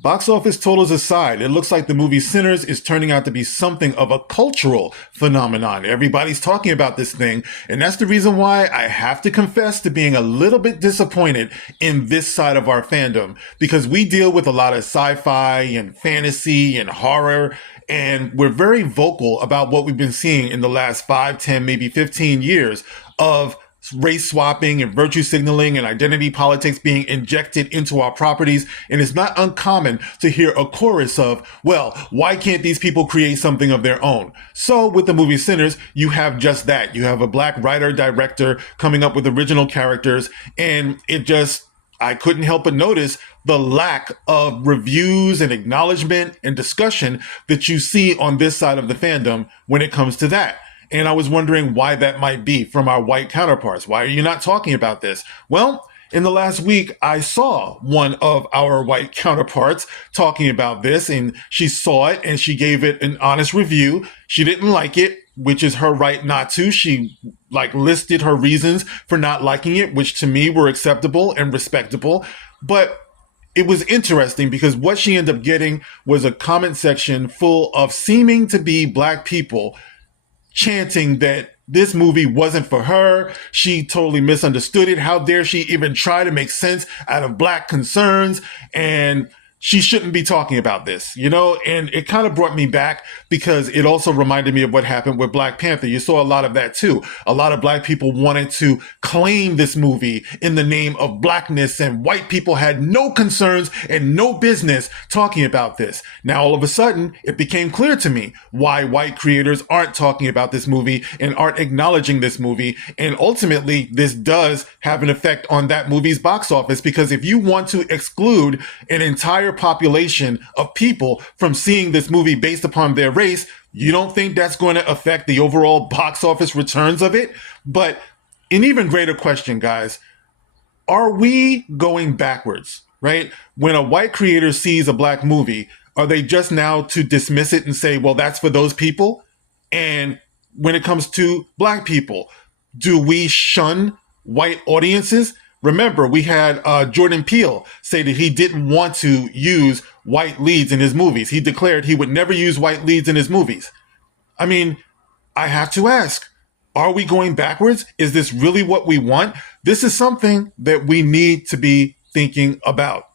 Box office totals aside, it looks like the movie Sinners is turning out to be something of a cultural phenomenon. Everybody's talking about this thing, and that's the reason why I have to confess to being a little bit disappointed in this side of our fandom, because we deal with a lot of sci-fi and fantasy and horror, and we're very vocal about what we've been seeing in the last 5, 10, maybe 15 years of race swapping and virtue signaling and identity politics being injected into our properties. And it's not uncommon to hear a chorus of, well, why can't these people create something of their own? So with the movie Sinners, you have just that. You have a black writer, director coming up with original characters. And I couldn't help but notice the lack of reviews and acknowledgement and discussion that you see on this side of the fandom when it comes to that. And I was wondering why that might be from our white counterparts. Why are you not talking about this? Well, in the last week, I saw one of our white counterparts talking about this, and she saw it and she gave it an honest review. She didn't like it, which is her right not to. She listed her reasons for not liking it, which to me were acceptable and respectable. But it was interesting because what she ended up getting was a comment section full of seeming to be black people chanting that this movie wasn't for her. She totally misunderstood it. How dare she even try to make sense out of black concerns? And she shouldn't be talking about this, and it kind of brought me back because it also reminded me of what happened with Black Panther. You saw a lot of that too. A lot of black people wanted to claim this movie in the name of blackness, and white people had no concerns and no business talking about this. Now, all of a sudden, it became clear to me why white creators aren't talking about this movie and aren't acknowledging this movie. And ultimately, this does have an effect on that movie's box office, because if you want to exclude an entire population of people from seeing this movie based upon their race, you don't think that's going to affect the overall box office returns of it? But an even greater question, guys, are we going backwards, right? When a white creator sees a black movie, are they just now to dismiss it and say, well, that's for those people? And when it comes to black people, do we shun white audiences? Remember, we had Jordan Peele say that he didn't want to use white leads in his movies. He declared he would never use white leads in his movies. I mean, I have to ask, are we going backwards? Is this really what we want? This is something that we need to be thinking about.